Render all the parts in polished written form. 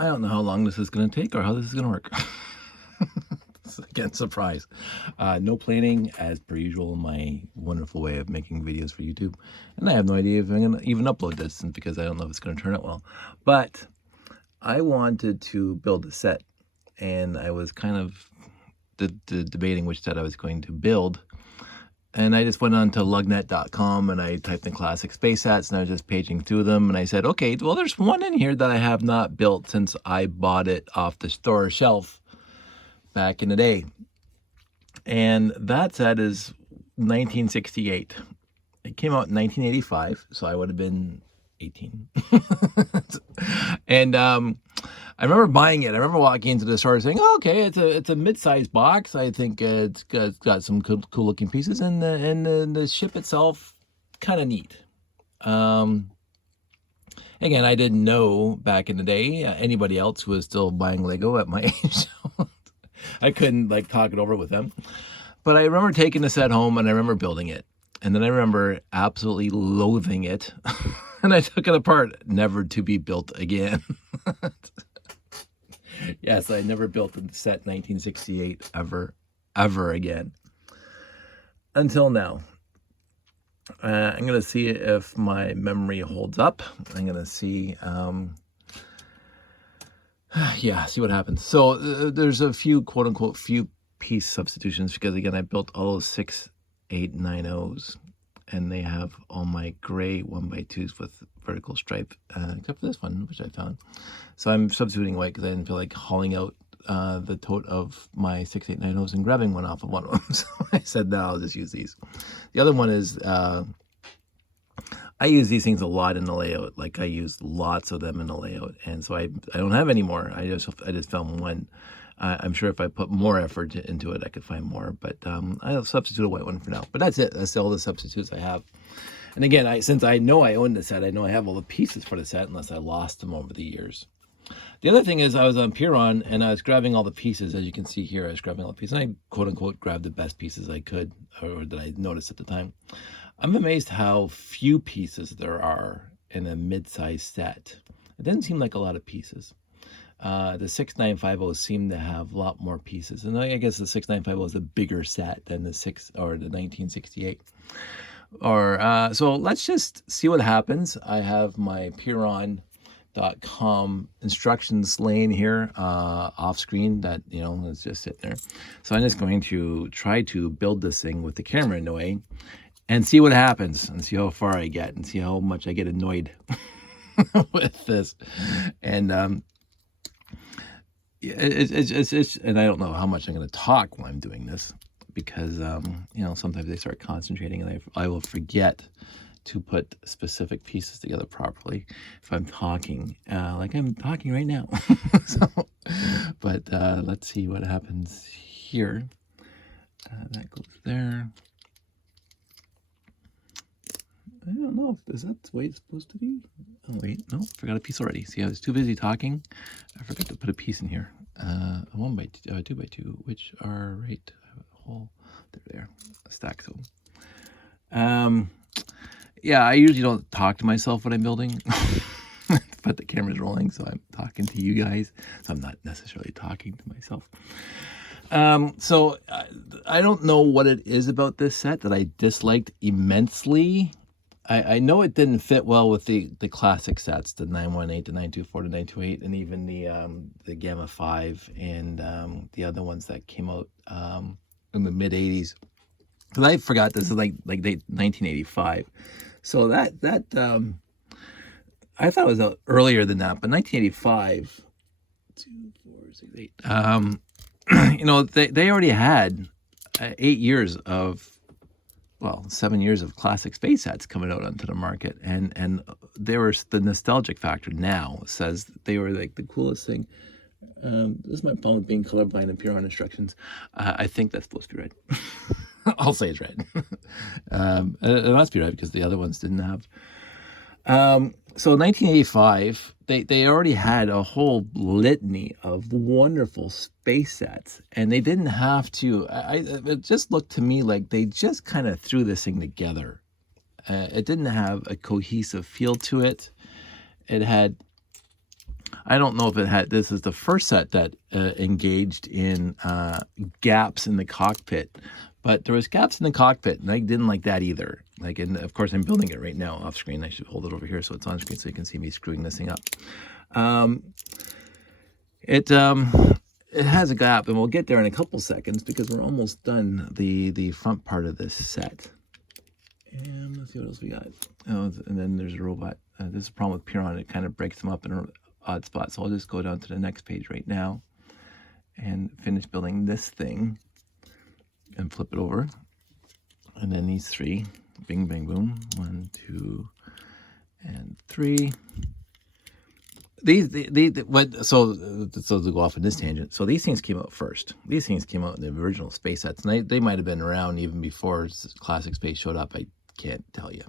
I don't know how long this is going to take or how this is going to work. Again, surprise. No planning, as per usual, my wonderful way of making videos for YouTube. And I have no idea if I'm going to even upload this because I don't know if it's going to turn out well. But I wanted to build a set, and I was kind of debating which set I was going to build. And I just went on to lugnet.com and I typed in classic space sets, and I was just paging through them. And I said, okay, well, there's one in here that I have not built since I bought it off the store shelf back in the day. And that set is 1968. It came out in 1985, so I would have been 18. And I remember buying it. I remember walking into the store saying, oh, okay, it's a mid-sized box. I think it's got some cool looking pieces, and the ship itself kind of neat. Again, I didn't know back in the day anybody else who was still buying Lego at my age. I couldn't like talk it over with them. But I remember taking the set home and I remember building it. And then I remember absolutely loathing it. And I took it apart, never to be built again. Yes, I never built the set 1968 ever again. Until now. I'm going to see if my memory holds up. I'm going to see, see what happens. So there's a few, quote unquote, few piece substitutions because, again, I built all those 6890s. And they have all my gray 1x2s with vertical stripe, except for this one, which I found. So I'm substituting white because I didn't feel like hauling out the tote of my 6890s and grabbing one off of one of them. So I said, no, I'll just use these. The other one is, I use these things a lot in the layout. Like I use lots of them in the layout. And so I don't have any more. I just found one. I'm sure if I put more effort into it, I could find more, but I'll substitute a white one for now. But that's it. That's all the substitutes I have. And again, since I know I own the set, I know I have all the pieces for the set unless I lost them over the years. The other thing is I was on Piron and I was grabbing all the pieces. As you can see here, I was grabbing all the pieces. And I, quote unquote, grabbed the best pieces I could, or that I noticed at the time. I'm amazed how few pieces there are in a mid-sized set. It doesn't seem like a lot of pieces. The 6950 seem to have a lot more pieces, and I guess the 6950 is a bigger set than the 1968. So let's just see what happens. I have my Piron.com instructions laying here off screen that let's just sit there. So I'm just going to try to build this thing with the camera in the way and see what happens, and see how far I get, and see how much I get annoyed with this. And it's and I don't know how much I'm going to talk while I'm doing this because sometimes I start concentrating and I will forget to put specific pieces together properly if I'm talking like I'm talking right now. But let's see what happens here. That goes there. I don't know. Is that the way it's supposed to be? Oh, wait. No, forgot a piece already. See, I was too busy talking. I forgot to put a piece in here. 2x2, which are right. Whole. There. A stack of them. Yeah, I usually don't talk to myself when I'm building. But the camera's rolling, so I'm talking to you guys. So I'm not necessarily talking to myself. So I don't know what it is about this set that I disliked immensely. I know it didn't fit well with the classic sets, the 918, the 924, the 928, and even the Gamma 5 and the other ones that came out in the mid 80s. Because I forgot this is like 1985. So that I thought it was out earlier than that, but 1985, 2, 4, 6, 8. They already had 8 years of, 7 years of classic space sets coming out onto the market, and they were, the nostalgic factor now says they were like the coolest thing. This is my problem with being colorblind and Piron instructions. I think that's supposed to be red. I'll say it's red. It must be red because the other ones didn't have. So 1985, they already had a whole litany of wonderful space sets, and they didn't have to. It just looked to me like they just kind of threw this thing together. It didn't have a cohesive feel to it. It had I don't know if it had, this is the first set that engaged in gaps in the cockpit, but there was gaps in the cockpit, and I didn't like that either. Like, and of course I'm building it right now off screen. I should hold it over here so it's on screen so you can see me screwing this thing up. It has a gap, and we'll get there in a couple seconds because we're almost done the front part of this set. And let's see what else we got. Oh, and then there's a robot. This is a problem with Piron. It kind of breaks them up in an odd spot. So I'll just go down to the next page right now and finish building this thing and flip it over. And then these three, bing, bang, boom. 1, 2, and 3. So to go off in this tangent, so these things came out first. These things came out in the original space sets, and they might have been around even before Classic Space showed up. I can't tell you.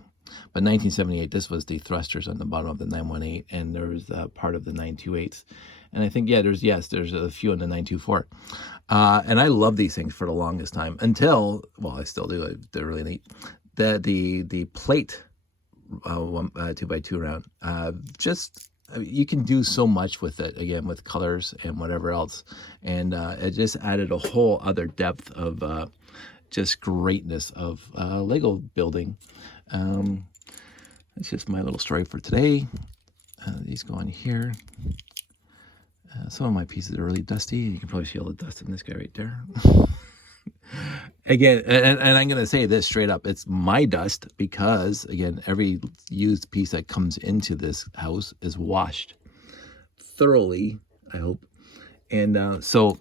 But 1978, this was the thrusters on the bottom of the 918, and there was part of the 928s. And I think, yeah, there's a few on the 924. And I love these things for the longest time until, well, I still do. They're really neat. The plate 2x2 round, you can do so much with it, again, with colors and whatever else. And it just added a whole other depth of just greatness of Lego building. That's just my little story for today. These go on here. Some of my pieces are really dusty. You can probably see all the dust in this guy right there. Again, and I'm going to say this straight up. It's my dust because, again, every used piece that comes into this house is washed thoroughly, I hope. And so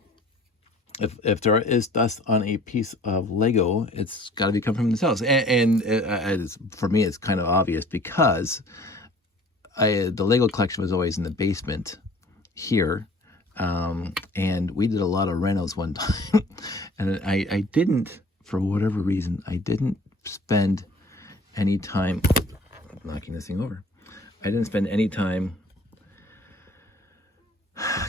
if there is dust on a piece of Lego, it's got to be coming from this house. And for me, it's kind of obvious because the Lego collection was always in the basement here. And we did a lot of renos one time. And I didn't, for whatever reason, I didn't spend any time knocking this thing over. I didn't spend any time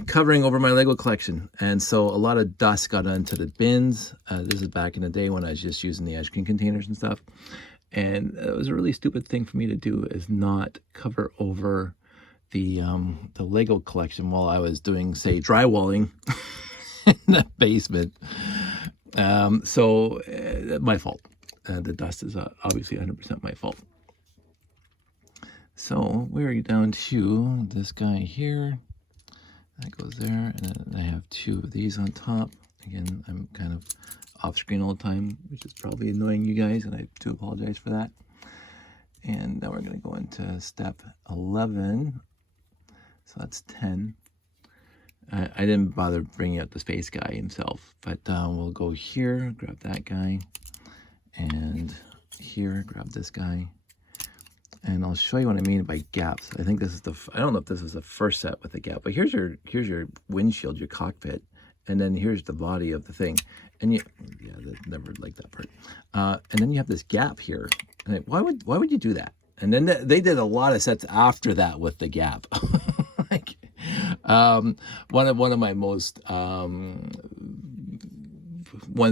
covering over my Lego collection, and so a lot of dust got onto the bins. This is back in the day when I was just using the ice cream containers and stuff, and it was a really stupid thing for me to do, is not cover over the Lego collection while I was doing, say, drywalling in the basement. So my fault. The dust is obviously 100% my fault. So we're down to this guy here. That goes there, and then I have two of these on top. Again, I'm kind of off screen all the time, which is probably annoying you guys, and I do apologize for that. And now we're going to go into step 11. So that's 10. I didn't bother bringing out the space guy himself, but we'll go here, grab that guy, and here, grab this guy. And I'll show you what I mean by gaps. I think this is I don't know if this is the first set with a gap, but here's your windshield, your cockpit, and then here's the body of the thing. And yeah, never liked that part. And then you have this gap here. And why would you do that? And then they did a lot of sets after that with the gap. Like, one of my most ones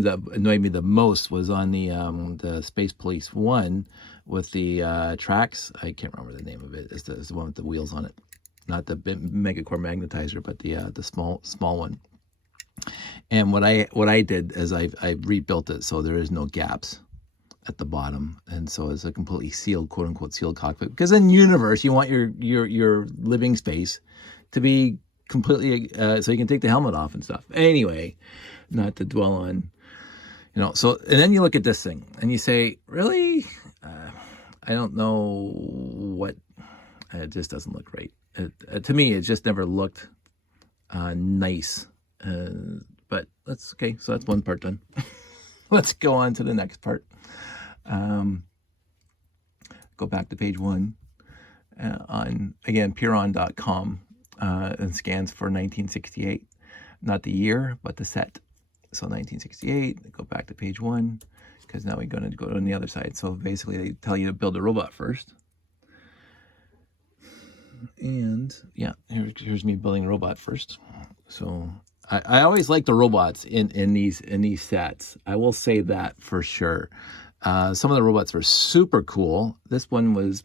that annoyed me the most was on the Space Police 1 with the tracks. I can't remember the name of it. It's the one with the wheels on it, not the Megacore magnetizer, but the small one. And what I did is I rebuilt it so there is no gaps at the bottom, and so it's a completely sealed, quote unquote, sealed cockpit. Because in universe, you want your living space to be completely so you can take the helmet off and stuff. Anyway, not to dwell on, so, and then you look at this thing and you say, really? I don't know what, it just doesn't look right. To me, it just never looked nice. But that's okay. So that's one part done. Let's go on to the next part. Go back to page 1 on, again, Piron.com, and scans for 1968. Not the year, but the set. So 1968, go back to page 1, because now we're going to go on the other side. So basically, they tell you to build a robot first. And yeah, here's me building a robot first. So I always like the robots in these sets. I will say that for sure. Some of the robots were super cool. This one was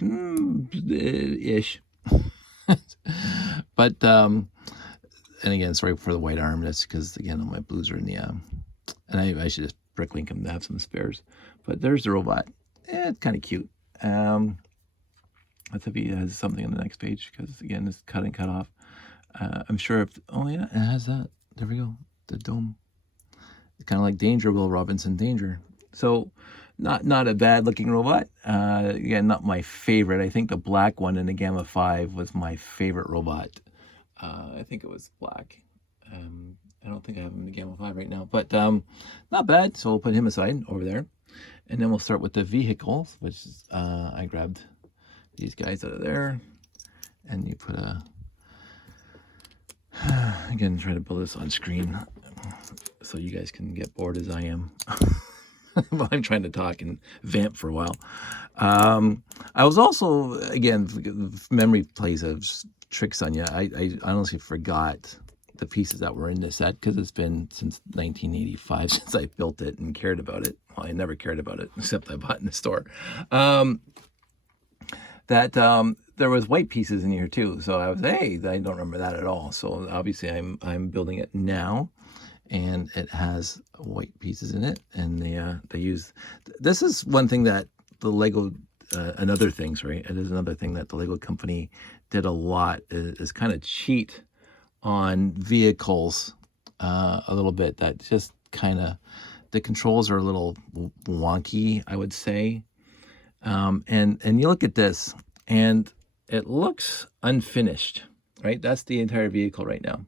ish. But and again, sorry for the white arm. That's because again, all my blues are in the and I should just bricklink them to have some spares. But there's the robot. It's kind of cute. Let's hope he has something on the next page, because again, it's cut and cut off. I'm sure if, oh yeah, it has that. There we go. The dome. It's kind of like Danger, Will Robinson Danger. So not a bad looking robot. Again, not my favorite. I think the black one in the Gamma 5 was my favorite robot. I think it was black. I don't think I have him in the Gamma 5 right now, but not bad. So we'll put him aside over there. And then we'll start with the vehicles, which is, I grabbed these guys out of there. And you put a, again, try to build this on screen so you guys can get bored as I am. While I'm trying to talk and vamp for a while. I was also, again, memory plays tricks on you. I honestly forgot the pieces that were in this set, because it's been since 1985 since I built it and cared about it. Well, I never cared about it, except I bought it in the store. There was white pieces in here too. So I was, hey, I don't remember that at all. So obviously I'm building it now, and it has white pieces in it. And they use, this is one thing that the Lego, another thing, sorry, it is another thing that the Lego company did a lot, is kind of cheat on vehicles a little bit. That just kind of, the controls are a little wonky, I would say. And you look at this, and it looks unfinished, right? That's the entire vehicle right now.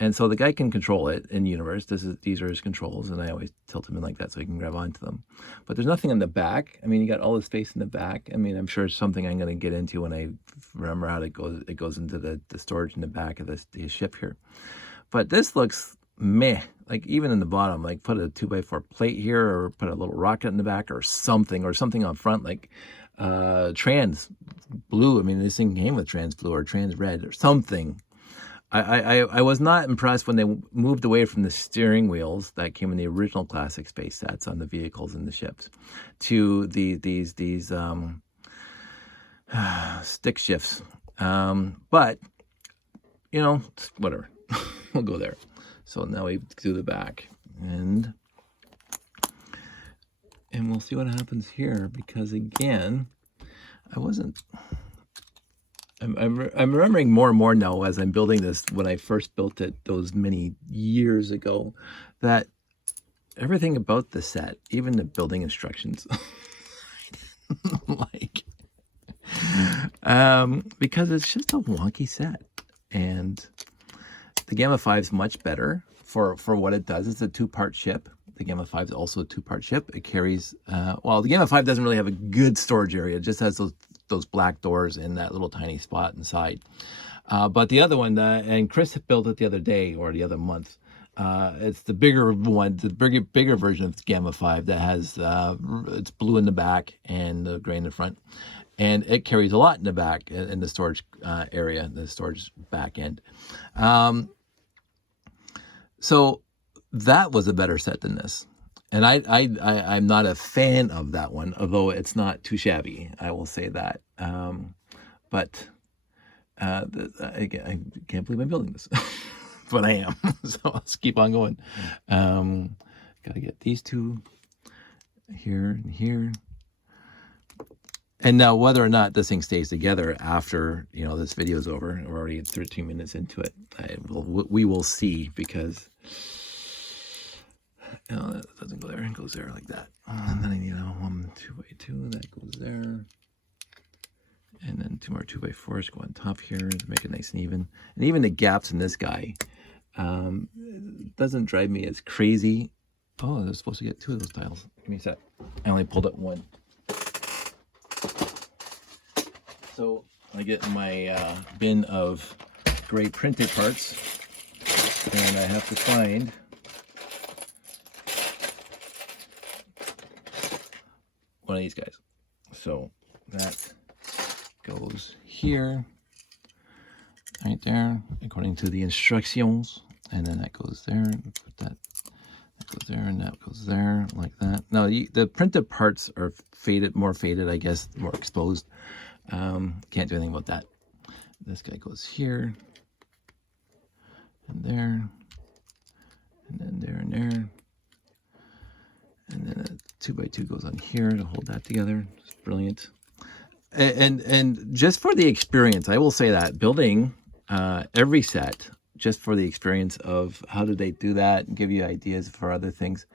And so the guy can control it in universe. These are his controls, and I always tilt him in like that so he can grab onto them. But there's nothing in the back. I mean, you got all the space in the back. I mean, I'm sure it's something I'm going to get into when I remember how it goes into the storage in the back of the ship here. But this looks meh. Like even in the bottom, like put a 2x4 plate here, or put a little rocket in the back, or something on front, like trans blue. I mean, this thing came with trans blue or trans red or something. I was not impressed when they moved away from the steering wheels that came in the original classic space sets on the vehicles and the ships to these stick shifts. But you know, whatever. We'll go there. So now we do the back, and we'll see what happens here, because again, I'm remembering more and more now as I'm building this, when I first built it those many years ago, that everything about the set, even the building instructions, like, because it's just a wonky set. And the Gamma 5 is much better for what it does. It's a 2-part ship. The Gamma 5 is also a 2-part ship. It carries, well, the Gamma 5 doesn't really have a good storage area. It just has those black doors and that little tiny spot inside. But the other one, and Chris built it the other day or the other month, it's the bigger one, the bigger version of the Gamma 5 that has, it's blue in the back and the gray in the front. And it carries a lot in the back, in the storage area, the storage back end. So that was a better set than this. And I'm not a fan of that one, although it's not too shabby. I will say that. But I can't believe I'm building this, but I am. So let's keep on going. Got to get these two here and here. And now, whether or not this thing stays together after, you know, this video is over, we're already 13 minutes into it. We will see, because you know, that doesn't go there, it goes there like that. And then I need a 1 2x2 that goes there, and then 2 more 2x4s go on top here to make it nice and even. And even the gaps in this guy doesn't drive me as crazy. Oh, they're supposed to get 2 of those tiles. Give me a sec. I only pulled up 1. So I get my bin of gray printed parts, and I have to find one of these guys. So that goes here, right there, according to the instructions, and then that goes there. Put that goes there, and that goes there, like that. Now the printed parts are faded, more faded, I guess, more exposed. Can't do anything about that. this guy goes here, and there, and then there and there. And then a 2x2 goes on here to hold that together. It's brilliant. And just for the experience, I will say that building every set, just for the experience of how do they do that and give you ideas for other things.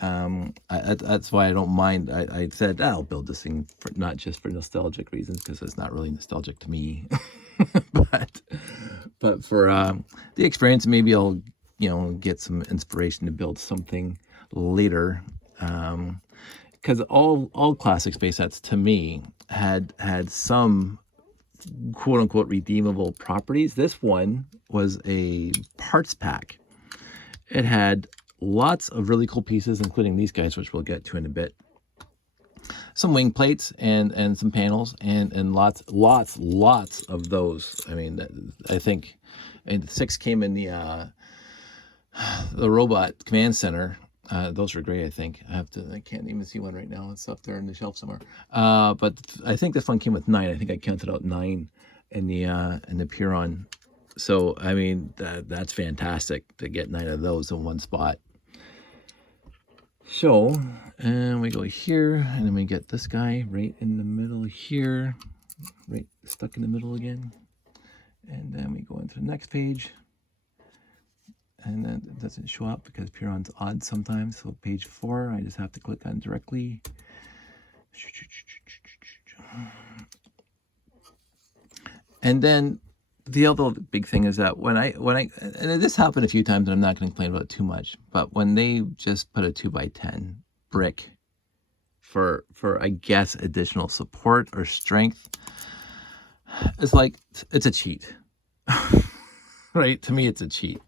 That's why I don't mind. I said I'll build this thing for not just for nostalgic reasons, because it's not really nostalgic to me, but for the experience, maybe I'll get some inspiration to build something later. Because all classic space sets to me had some quote unquote redeemable properties. This one was a parts pack. It had lots of really cool pieces, including these guys, which we'll get to in a bit. Some wing plates and some panels and lots of those. I mean, I think, and 6 came in the robot command center. Those were great, I think. I can't even see one right now. It's up there on the shelf somewhere. But I think this one came with 9. I think I counted out 9 in the Puron. So, I mean, that's fantastic to get 9 of those in one spot. So, and we go here, and then we get this guy right in the middle here, right stuck in the middle again. And then we go into the next page. And then it doesn't show up because Puron's odd sometimes. So page 4, I just have to click on directly. And then the other big thing is that when I and this happened a few times, and I'm not going to complain about it too much, but when they just put a 2x10 brick for I guess additional support or strength, it's like it's a cheat. Right? To me, it's a cheat.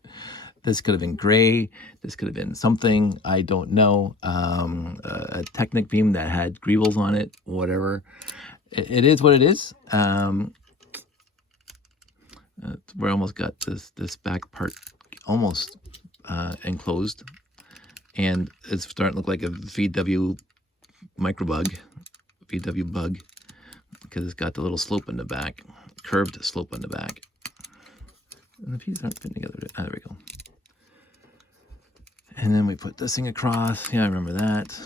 This could have been gray. This could have been something, I don't know. A Technic beam that had greebles on it, whatever. It is what it is. We almost got this back part almost enclosed. And it's starting to look like a VW microbug, VW bug, because it's got the little slope in the back, curved slope in the back. And the pieces aren't fitting together. There we go. And then we put this thing across. Yeah, I remember that.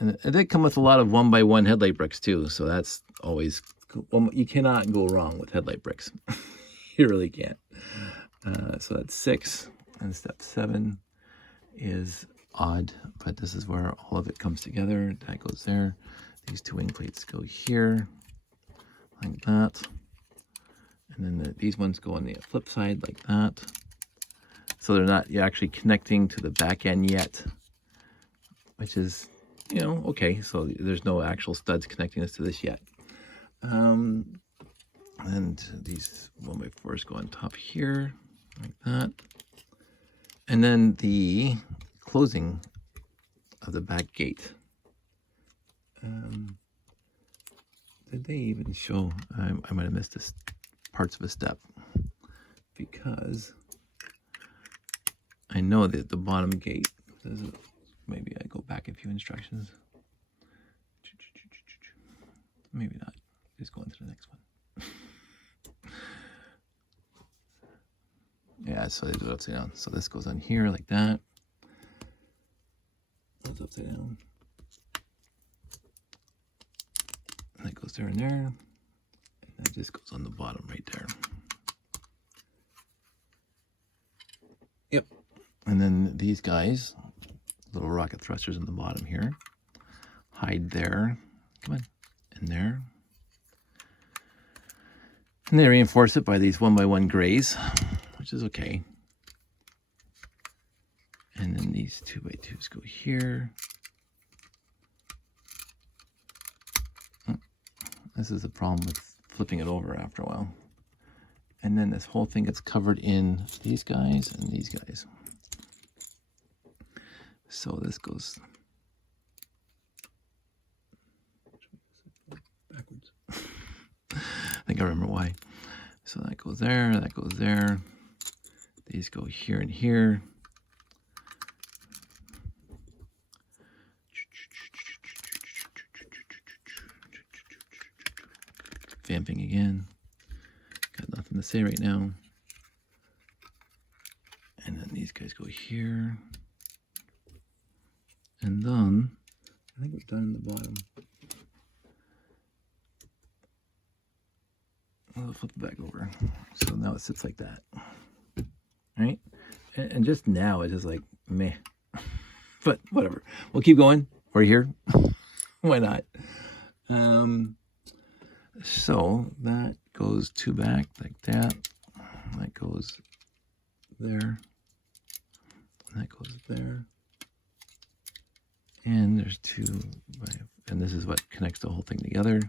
And it did come with a lot of 1x1 headlight bricks too. So that's always cool. You cannot go wrong with headlight bricks. You really can't. So that's 6. And step 7 is odd. But this is where all of it comes together. That goes there. These 2 wing plates go here. Like that. And then these ones go on the flip side like that. So they're not actually connecting to the back end yet, which is, okay. So there's no actual studs connecting us to this yet. And these 1x4s go on top here, like that. And then the closing of the back gate. Did they even show? I might have missed this parts of a step, because I know that the bottom gate, maybe I go back a few instructions. Maybe not. Just go into the next one. Yeah, so they do it upside down. So this goes on here like that. Goes upside down. And that goes there and there. And that just goes on the bottom right there. Yep. And then these guys, little rocket thrusters in the bottom here, hide there. Come on. And there. And they reinforce it by these 1x1 grays, which is okay. And then these 2x2s go here. This is the problem with flipping it over after a while. And then this whole thing gets covered in these guys and these guys. So this goes backwards. I think I remember why. So that goes there, that goes there. These go here and here. Vamping again. Got nothing to say right now. And then these guys go here. And then, I think we're done in the bottom. I'll flip it back over. So now it sits like that. Right? And just now it's just like, meh. But whatever. We'll keep going. We're here. Why not? So that goes two back like that. That goes there. That goes there. And there's two. And this is what connects the whole thing together.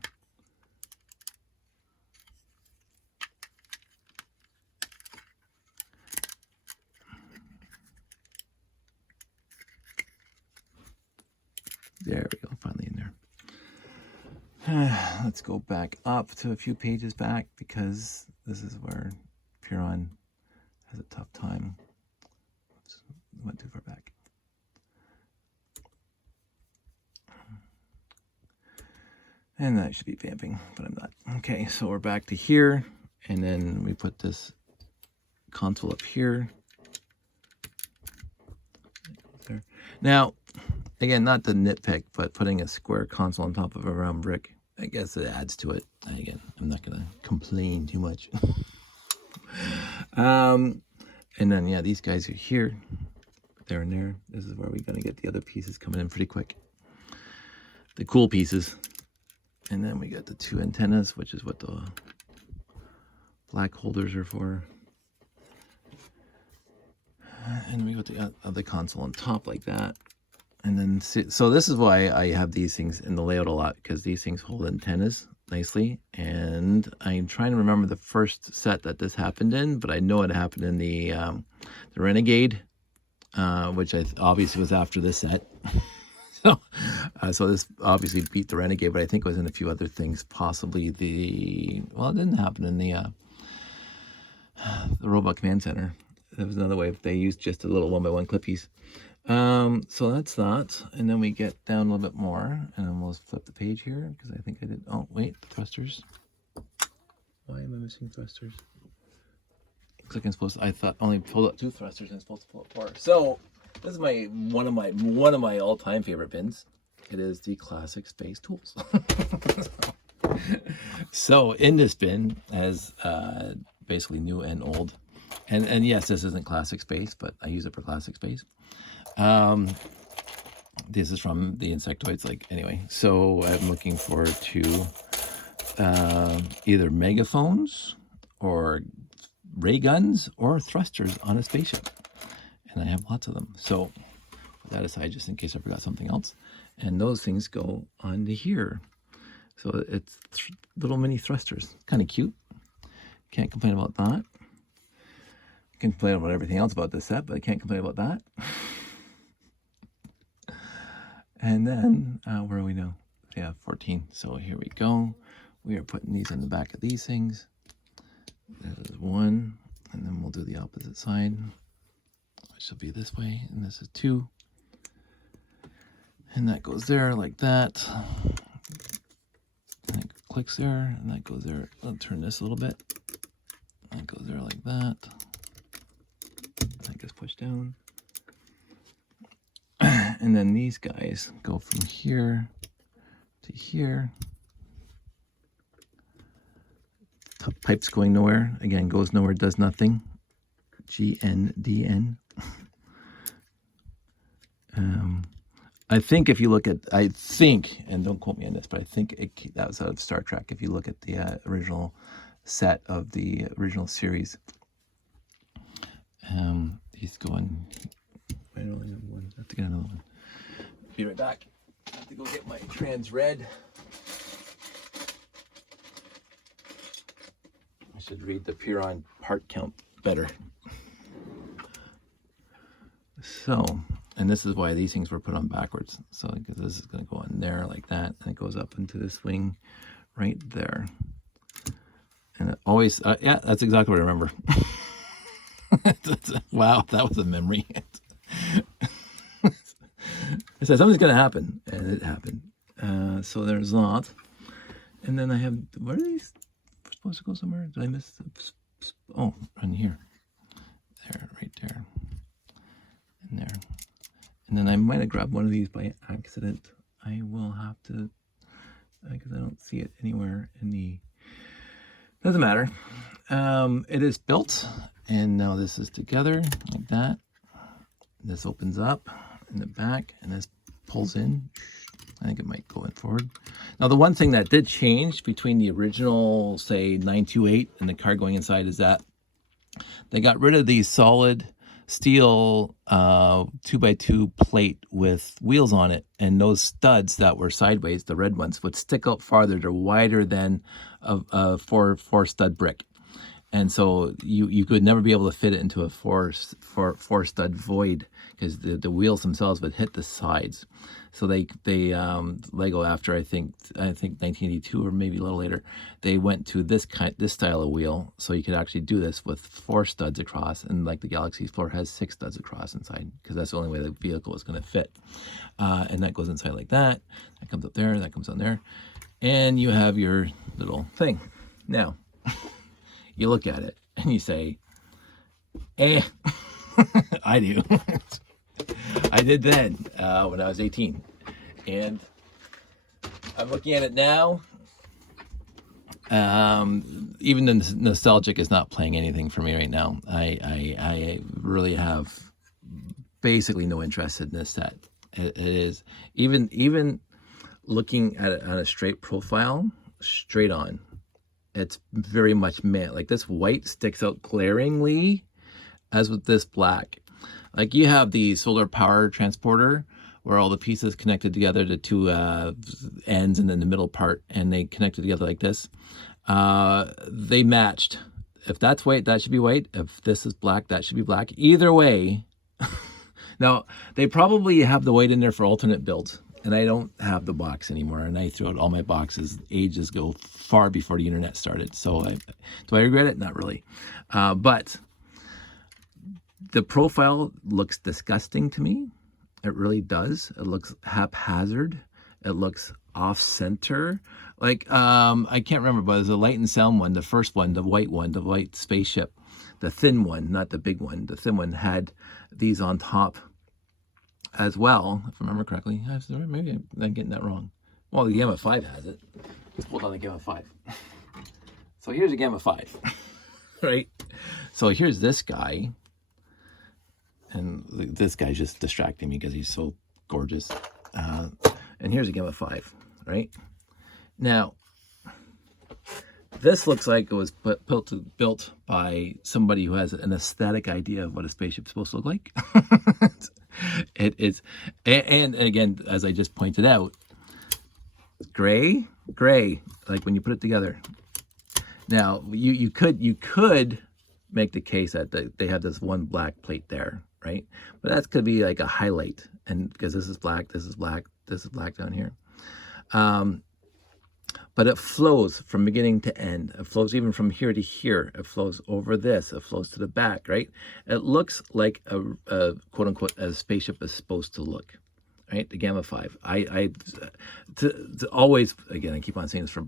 There we go, finally in there. Let's go back up to a few pages back because this is where Piron has a tough time. Oops, went too far back. And that should be vamping, but I'm not. Okay, so we're back to here, and then we put this console up here. There. Now, again, not to nitpick, but putting a square console on top of a round brick, I guess it adds to it. Again, I'm not going to complain too much. And then, yeah, these guys are here, there and there. This is where we're going to get the other pieces coming in pretty quick. The cool pieces. And then we got the two antennas, which is what the black holders are for. And we got the other console on top like that. And then, so this is why I have these things in the layout a lot, because these things hold antennas nicely. And I'm trying to remember the first set that this happened in, but I know it happened in the Renegade, which obviously was after this set. So this obviously beat the Renegade, but I think it was in a few other things, possibly well, it didn't happen in the Robot Command Center. There was another way they used just a little 1x1 clippies. So that's that, and then we get down a little bit more, and then we'll flip the page here, because I think I did, oh wait, the thrusters. Why am I missing thrusters? Looks like I'm supposed to, I thought only pulled up 2 thrusters and I'm supposed to pull up 4. So this is one of my all-time favorite bins. It is the Classic Space Tools. So in this bin has basically new and old, and yes, this isn't Classic Space, but I use it for Classic Space. This is from the Insectoids, anyway. So I'm looking forward to either megaphones or ray guns or thrusters on a spaceship. And I have lots of them. So put that aside just in case I forgot something else. And those things go onto here. So it's little mini thrusters. Kind of cute. Can't complain about that. Can complain about everything else about this set, but I can't complain about that. And then, where are we now? Yeah, 14. So here we go. We are putting these in the back of these things. There's 1, and then we'll do the opposite side. Which will be this way, and this is 2. And that goes there like that. And it clicks there, and that goes there. I'll turn this a little bit. That goes there like that. That gets pushed down. And then these guys go from here to here. Top pipe's going nowhere. Again, goes nowhere, does nothing. GNDN. I think if you look at, and don't quote me on this, but I think that was out of Star Trek. If you look at the original set of the original series, he's going, I only have 1. I have to get another one. Be right back. I have to go get my trans red. I should read the Piron part count better. So, and this is why these things were put on backwards. So, because this is going to go in there like that, and it goes up into this wing right there. And it always, yeah, that's exactly what I remember. Wow, that was a memory. I said something's going to happen, and it happened. So there's that. And then I have, where are these supposed to go somewhere? Did I miss Oh, on here. There, right there. And there. And then I might have grabbed one of these by accident. I will have to, because I don't see it anywhere in the, doesn't matter. It is built, and now this is together like that. This opens up in the back, and this pulls in. I think it might go in forward. Now, the one thing that did change between the original, say, 928 and the car going inside is that they got rid of the solid steel 2x2 plate with wheels on it, and those studs that were sideways, the red ones, would stick out farther. They're wider than a four stud brick, and so you could never be able to fit it into a four stud void, because the wheels themselves would hit the sides. So they Lego, after I think 1982 or maybe a little later, they went to this style of wheel, so you could actually do this with 4 studs across, and like the Galaxy 4 has 6 studs across inside, because that's the only way the vehicle is going to fit. And that goes inside like that. That comes up there. That comes on there, and you have your little thing. Now, you look at it and you say, "Eh." I do. I did then when I was 18, and I'm looking at it now. Even the nostalgic is not playing anything for me right now. I really have basically no interest in this set. It is even looking at it on a straight profile, straight on. It's very much matte. Like, this white sticks out glaringly, as with this black. Like, you have the solar power transporter where all the pieces connected together to 2 ends and then the middle part, and they connected together like this. They matched. If that's white, that should be white. If this is black, that should be black. Either way. Now, they probably have the white in there for alternate builds, and I don't have the box anymore, and I threw out all my boxes ages ago, far before the internet started. So do I regret it? Not really. But the profile looks disgusting to me. It really does. It looks haphazard. It looks off-center. Like, I can't remember, but it was a Light and Sound one, the first one, the white spaceship. The thin one, not the big one. The thin one had these on top as well, if I remember correctly. Maybe I'm getting that wrong. Well, the Gamma 5 has it. Let's pull down the Gamma 5. So here's a Gamma 5, right? So here's this guy. And this guy's just distracting me because he's so gorgeous. And here's a Gamma 5, right? Now, this looks like it was built by somebody who has an aesthetic idea of what a spaceship's supposed to look like. It is, and again, as I just pointed out, gray, like when you put it together. Now, you could make the case that they have this one black plate there, right? But that could be like a highlight, and because this is black, this is black, this is black down here. But it flows from beginning to end. It flows even from here to here. It flows over this. It flows to the back, right? It looks like a quote unquote, a spaceship is supposed to look, right? The Gamma 5. To always, again, I keep on saying this for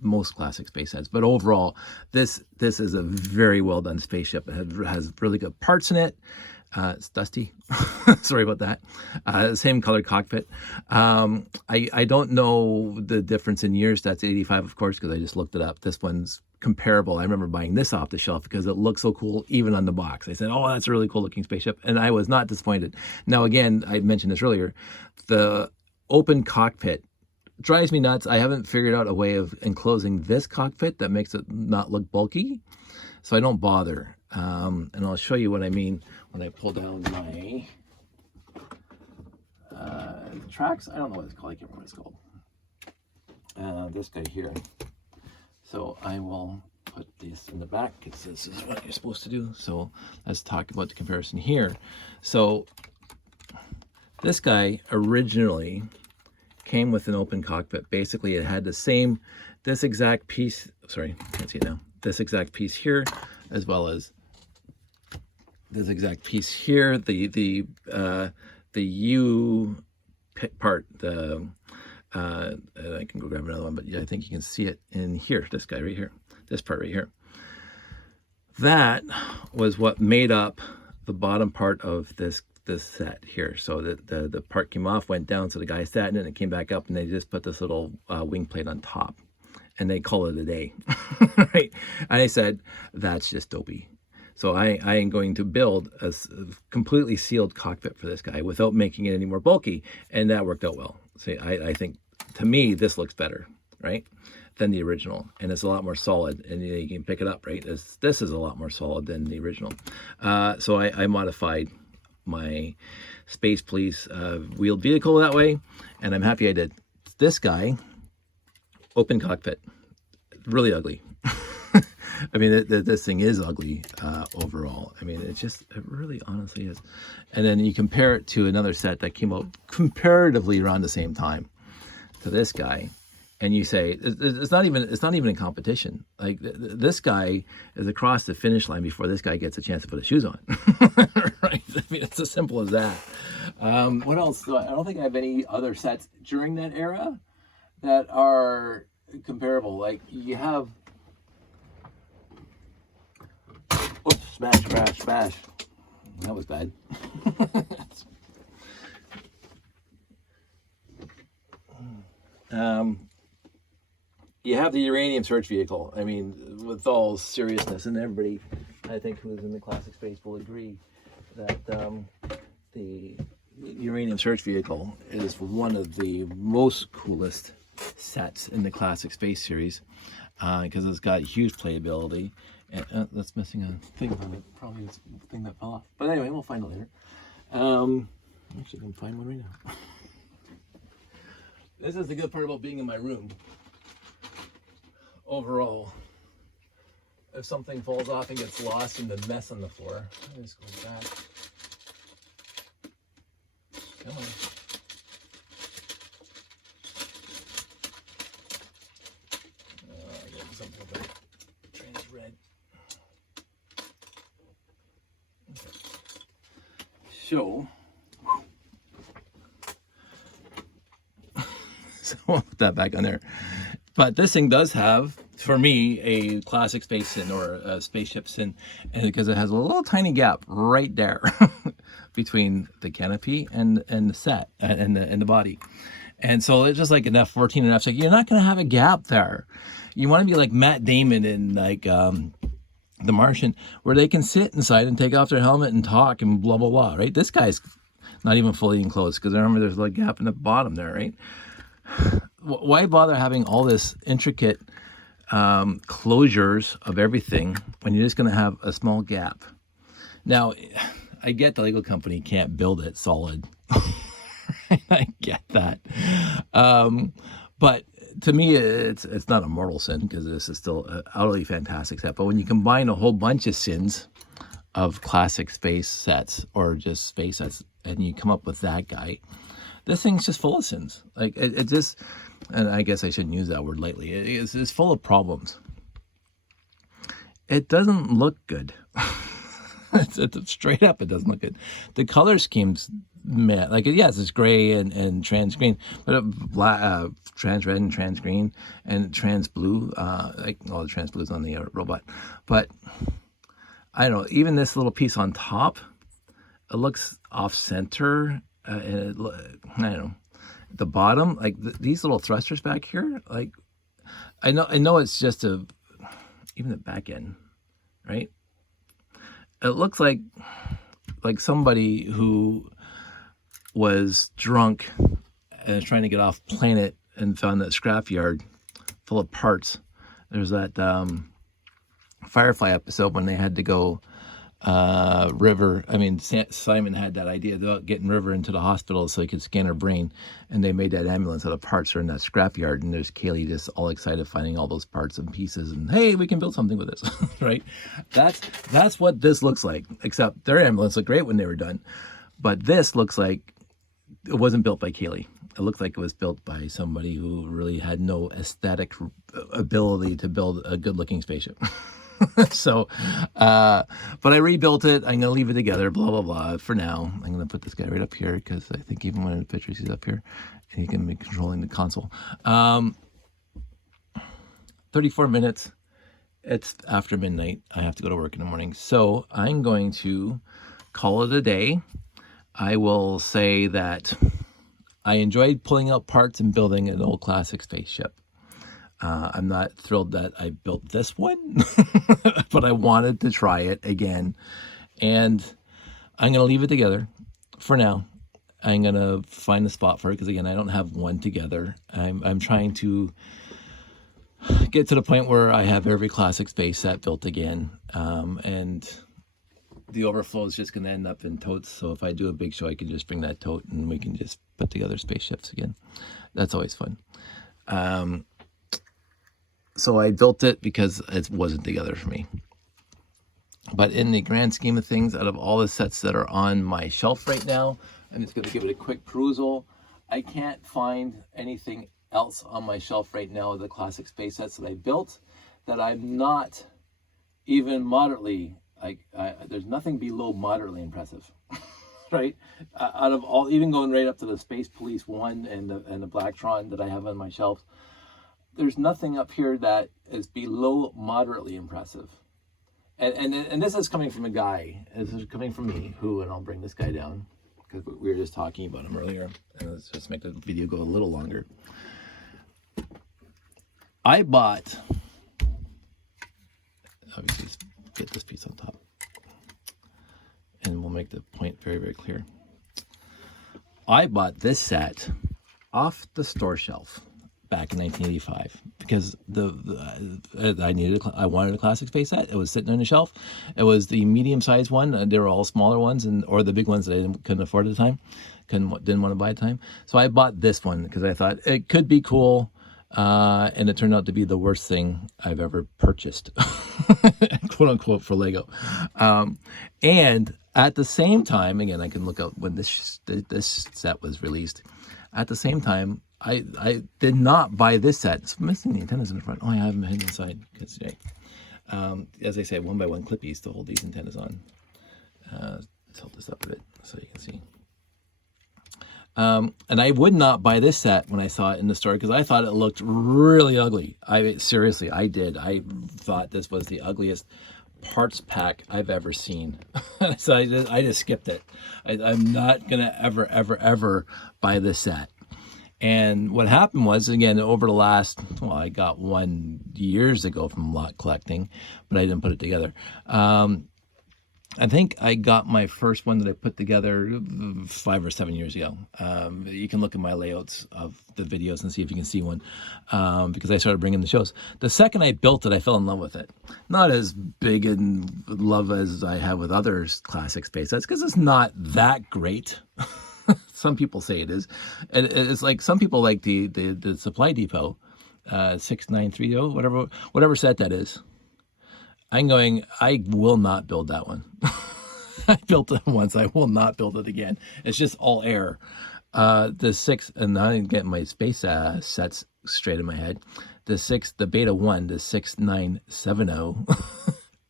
most classic space heads, but overall, this is a very well done spaceship. It has really good parts in it. It's dusty. Sorry about that. Same color cockpit. I don't know the difference in years. That's 85, of course, because I just looked it up. This one's comparable. I remember buying this off the shelf because it looks so cool, even on the box. I said, oh, that's a really cool looking spaceship. And I was not disappointed. Now, again, I mentioned this earlier. The open cockpit drives me nuts. I haven't figured out a way of enclosing this cockpit that makes it not look bulky, so I don't bother. And I'll show you what I mean when I pull down my tracks. I don't know what it's called. I can't remember what it's called. This guy here. So I will put this in the back because this is what you're supposed to do. So let's talk about the comparison here. So this guy originally came with an open cockpit. Basically, it had this exact piece. Sorry, can't see it now. This exact piece here, as well as this exact piece here. The U part. I can go grab another one, but yeah, I think you can see it in here. This guy right here. This part right here. that was what made up the bottom part of this set here. So the part came off, went down, so the guy sat in it, and it came back up, and they just put this little wing plate on top, and they call it a day. Right? And I said, that's just dopey. So I am going to build a completely sealed cockpit for this guy without making it any more bulky, and that worked out well. See, I think, to me, this looks better, right, than the original, and it's a lot more solid, and you can pick it up, right? This is a lot more solid than the original. So I modified my Space Police wheeled vehicle that way, and I'm happy I did. This guy, open cockpit, really ugly. I mean, this thing is ugly overall. I mean, it really honestly is. And then you compare it to another set that came out comparatively around the same time to this guy, and you say it's not even in competition. Like this guy is across the finish line before this guy gets a chance to put his shoes on. Right? I mean, it's as simple as that. What else? I don't think I have any other sets during that era that are comparable. Like you have. Oops, smash, crash, smash. That was bad. You have the uranium search vehicle. I mean, with all seriousness, and everybody, I think, who's in the classic space will agree that the uranium search vehicle is one of the most coolest sets in the classic space series because it's got huge playability. And that's missing a thing from it. Probably it's a thing that fell off. But anyway, we'll find it later. Actually, I can find one right now. This is the good part about being in my room. Overall, if something falls off and gets lost in the mess on the floor, let me just go back. Come on. I got something with that trans red. Okay. So we'll put that back on there. But this thing does have, for me, a classic space sin or a spaceship sin, and because it has a little tiny gap right there between the canopy and the set and the body. And so it's just like an F-14 and F-6. You're not going to have a gap there. You want to be like Matt Damon in like The Martian, where they can sit inside and take off their helmet and talk and blah, blah, blah, right? This guy's not even fully enclosed because remember there's a gap in the bottom there, right? Why bother having all this intricate closures of everything when you're just going to have a small gap? Now, I get the Lego company can't build it solid. I get that. But to me, it's not a mortal sin because this is still an utterly fantastic set. But when you combine a whole bunch of sins of classic space sets or just space sets and you come up with that guy, this thing's just full of sins. Like it just, and I guess I shouldn't use that word lightly. It's full of problems. It doesn't look good. It's straight up, it doesn't look good. The color scheme's meh. Like yes, it's gray and trans green, but trans red and trans green and trans blue. Like all the trans blues on the robot, but I don't know. Even this little piece on top, it looks off center. And I don't know, the bottom, like these little thrusters back here, like I know it's just even the back end, right? It looks like somebody who was drunk and is trying to get off planet and found that scrapyard full of parts. There's that Firefly episode when they had to go River. I mean, Simon had that idea about getting River into the hospital so he could scan her brain, and they made that ambulance out of parts that are in that scrapyard. And there's Kaylee just all excited finding all those parts and pieces, and hey, we can build something with this, right? That's what this looks like. Except their ambulance looked great when they were done, but this looks like it wasn't built by Kaylee. It looked like it was built by somebody who really had no aesthetic ability to build a good-looking spaceship. So, but I rebuilt it. I'm going to leave it together, blah, blah, blah. For now, I'm going to put this guy right up here because I think even one of the pictures he's up here and he can be controlling the console. 34 minutes. it's after midnight. I have to go to work in the morning. So I'm going to call it a day. I will say that I enjoyed pulling out parts and building an old classic spaceship. I'm not thrilled that I built this one, but I wanted to try it again. And I'm going to leave it together for now. I'm going to find a spot for it because, again, I don't have one together. I'm trying to get to the point where I have every classic space set built again. And the overflow is just going to end up in totes. So if I do a big show, I can just bring that tote and we can just put together spaceships again. That's always fun. So I built it because it wasn't together for me. But in the grand scheme of things, out of all the sets that are on my shelf right now, I'm just going to give it a quick perusal. I can't find anything else on my shelf right now of the classic space sets that I built that I'm not even moderately, there's nothing below moderately impressive, right? Out of all, even going right up to the Space Police 1 and the Blacktron that I have on my shelf, there's nothing up here that is below moderately impressive. And this is coming from a guy, this is coming from me, and I'll bring this guy down, because we were just talking about him earlier, and let's just make the video go a little longer. I bought, obviously get this piece on top, and we'll make the point very, very clear. I bought this set off the store shelf back in 1985 because I wanted a classic space set. It was sitting on the shelf. It was the medium-sized one. They were all smaller ones, or the big ones that I couldn't afford at the time, didn't want to buy at the time. So I bought this one because I thought it could be cool, and it turned out to be the worst thing I've ever purchased, quote unquote, for Lego. And at the same time, again, I can look up when this set was released. At the same time, I did not buy this set. It's missing the antennas in the front. Oh, I have them hidden inside. Because today, as I say, 1x1 clippies to hold these antennas on. Let's hold this up a bit so you can see. And I would not buy this set when I saw it in the store because I thought it looked really ugly. Seriously, I did. I thought this was the ugliest parts pack I've ever seen. So I just skipped it. I'm not gonna ever buy this set. And what happened was, again, over the last, I got one years ago from lot collecting, but I didn't put it together. I think I got my first one that I put together 5 or 7 years ago. You can look at my layouts of the videos and see if you can see one, because I started bringing the shows. The second I built it, I fell in love with it. Not as big in love as I have with other classic space sets, because it's not that great. Some people say it is. It's like some people like the Supply Depot 6930, whatever set that is. I will not build that one. I built it once. I will not build it again. It's just all air. And now I'm getting my space sets straight in my head. The Beta 1, the 6970,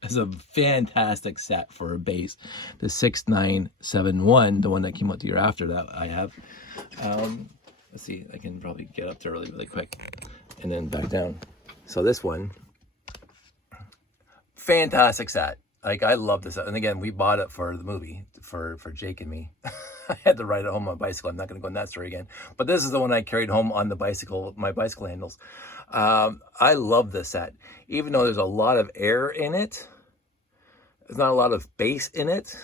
is a fantastic set for a base. The 6971, the one that came out the year after that, I have. Let's see, I can probably get up there really quick and then back down. So this one, fantastic set. Like, I love this set. And again, we bought it for the movie, for Jake and me. I had to ride it home on a bicycle. I'm not going to go in that story again. But this is the one I carried home on the bicycle, my bicycle handles. I love this set. Even though there's a lot of air in it, there's not a lot of base in it.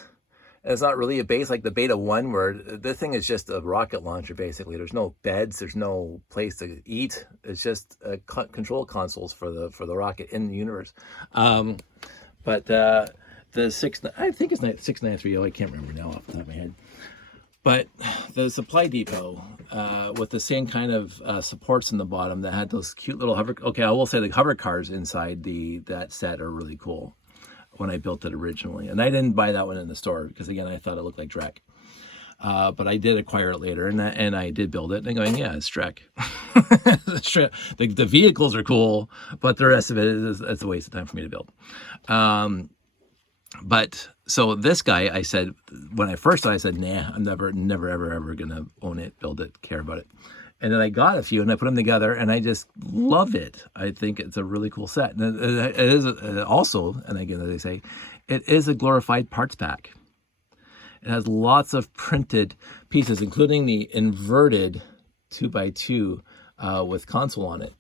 And it's not really a base like the Beta 1, where the thing is just a rocket launcher, basically. There's no beds. There's no place to eat. It's just control consoles for the rocket in the universe. But the I think it's 6930. I can't remember now off the top of my head. But the Supply Depot, with the same kind of supports in the bottom that had those cute little hover. Okay, I will say the hover cars inside that set are really cool. When I built it originally, and I didn't buy that one in the store because, again, I thought it looked like Drek. But I did acquire it later, and I did build it. And I'm going, yeah, it's Drek. The vehicles are cool, but the rest of it is a waste of time for me to build. But so this guy, I said, when I first saw it, I said, nah, I'm never ever gonna own it, build it, care about it. And then I got a few and I put them together and I just love it. I think it's a really cool set. And it is also, and again, as I say, it is a glorified parts pack. It has lots of printed pieces, including the inverted 2x2 with console on it,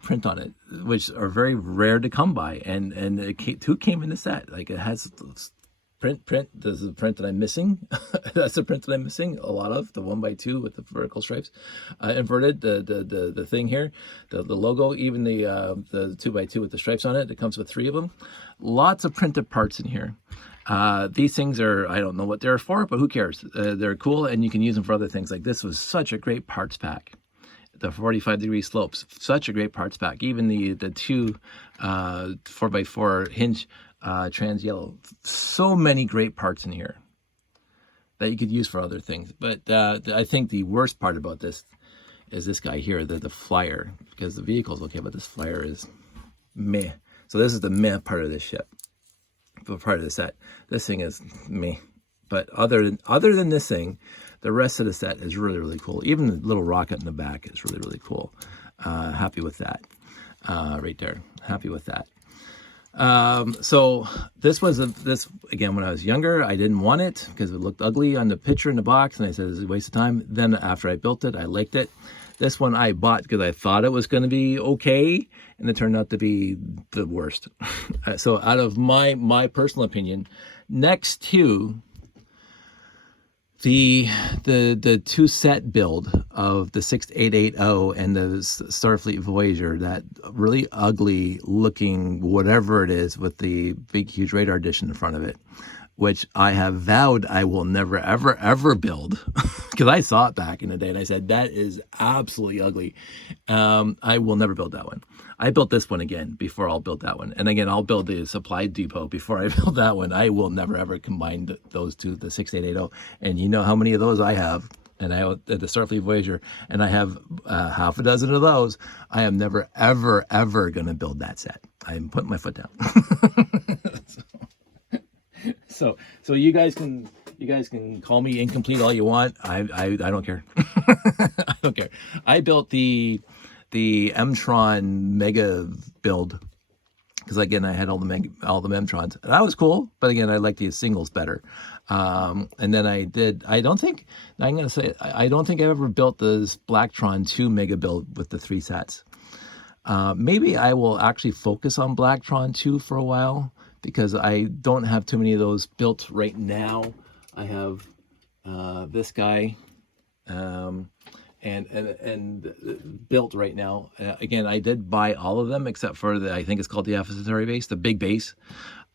print on it, which are very rare to come by. And two came in the set. Like it has print. This is the print that I'm missing. That's the print that I'm missing a lot of, the 1x2 with the vertical stripes, inverted, the thing here, the logo, even the 2x2 with the stripes on it. It comes with 3 of them. Lots of printed parts in here. These things are, I don't know what they're for, but who cares? They're cool, and you can use them for other things. Like this was such a great parts pack. The 45-degree slopes, such a great parts pack. Even the 2 4x4 hinge trans yellow, so many great parts in here that you could use for other things. But I think the worst part about this is this guy here, the flyer, because the vehicle's okay, but this flyer is meh. So this is the meh part of this ship, part of the set. This thing is meh. But other than this thing, the rest of the set is really, really cool. Even the little rocket in the back is really, really cool. Happy with that. Right there. Happy with that. So this was this again, when I was younger, I didn't want it because it looked ugly on the picture in the box, and I said it's a waste of time. Then after I built it, I liked it. This one I bought because I thought it was going to be okay, and it turned out to be the worst. So out of my personal opinion, next to the 2 set build of the 6880 and the Starfleet Voyager, that really ugly looking whatever it is with the big huge radar dish in front of it, which I have vowed I will never ever ever build because I saw it back in the day and I said that is absolutely ugly. I will never build that one. I built this one again before I'll build that one, and again I'll build the supply depot before I build that one. I will never ever combine those two, the 6880, and you know how many of those I have, and I have the Starfleet Voyager, and I have half a dozen of those. I am never ever ever gonna build that set. I'm putting my foot down. So you guys can call me incomplete all you want. I don't care. I don't care. I built the M-Tron Mega build because again I had all the M-Trons. That was cool, but again I like the singles better. And then I don't think I've ever built this Blacktron 2 Mega build with the 3 sets. Maybe I will actually focus on Blacktron 2 for a while, because I don't have too many of those built right now. I have this guy and built right now. Again, I did buy all of them except for I think it's called the Adversary base, the big base.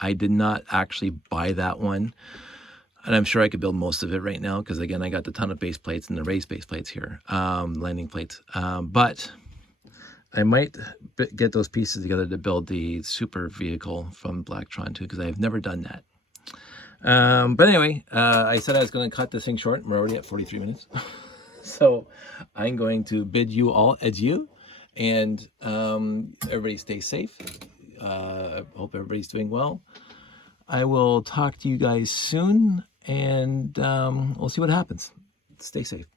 I did not actually buy that one. And I'm sure I could build most of it right now because, again, I got the ton of base plates and the raised base plates here, landing plates. But I might get those pieces together to build the super vehicle from Blacktron 2 because I've never done that. But anyway, I said I was going to cut this thing short. We're already at 43 minutes. So I'm going to bid you all adieu, and everybody stay safe. I hope everybody's doing well. I will talk to you guys soon, and we'll see what happens. Stay safe.